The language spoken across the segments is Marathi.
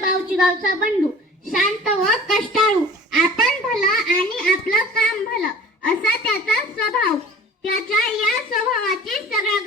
बावची गावचा बंडू. शांत व कष्टाळू. आपण भलं आणि आपलं काम भलं असा त्याचा स्वभाव. त्याच्या या स्वभावाची सगळ्या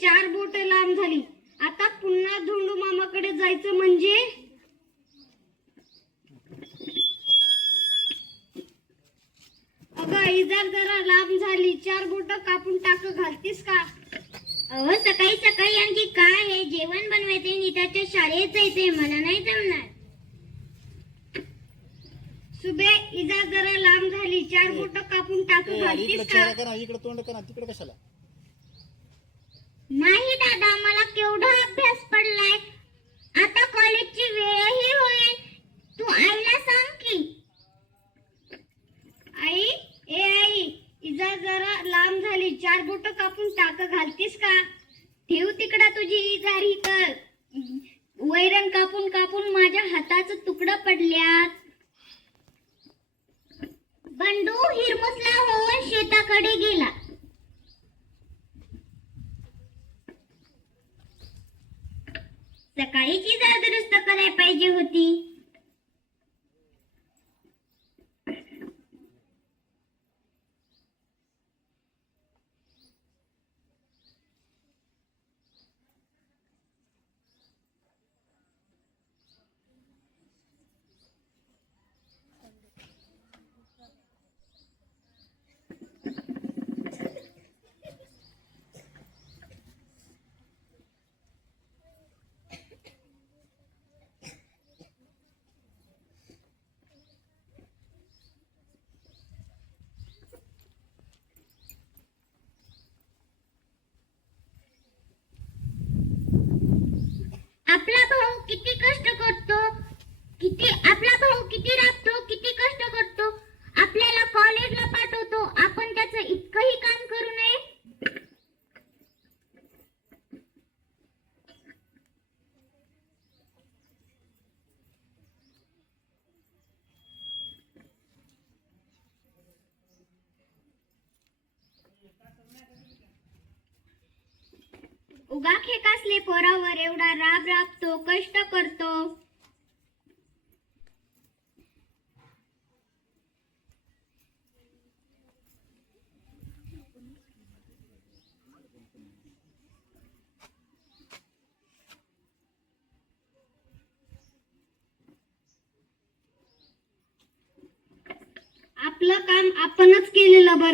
चार बोट लांब झाली. आता पुन्हा धोंडू मामाकडे जायचं म्हणजे? अगं इजार जरा लांब झाली चार बोट कापून टाक घालतीस का? अहो सकाळी सकाळी आणखी काय आहे? जेवण बनवायचंय नीताच्या शाळेत जायचंय मला नाही जमणार. सुबे इजार जरा लांब झाली चार बोट कापून टाक घालतीस का? इकडे तोंड करा तिकडे कशाला? नाही दादा मला केवढा अभ्यास पडलाय. आता कॉलेजची वेळही होईल. तू आईला सांग की. आई ए आई इजा जरा लांब झाली. चार बोट कापून टाक घालतीस का? ठेव तिकडा तुझी इजारी कर. वैरण कापून कापून माझ्या हाताचं तुकडं पडल्यात. बंडू हिरमसला होऊन शेताकडे गेला. सकाळीची जर दुरुस्त करायला पाहिजे होती आपला भाऊ किती कष्ट करतो किती आपला भाऊ किती राबतो किती कष्ट करतो आपल्याला कॉलेजला पाठवतो आपण त्याचं इतकंही काम करू नये उगा खेकासले पोरावर एवढा राब राबतो कष्ट करतो. आपलं काम आपणच केलेलं बरं.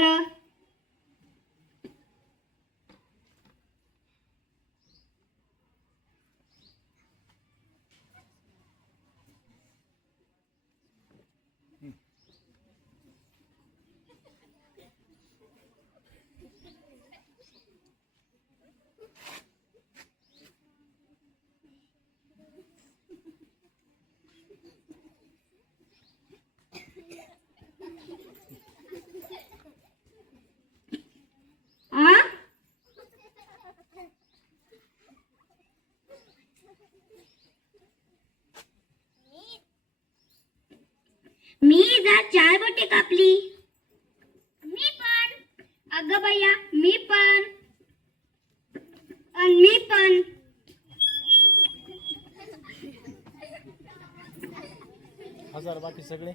मी जा चाय बोटे कापली. मी पण. अगं भैया मी पण. आणि मी पण. हजार बाकी सगळे.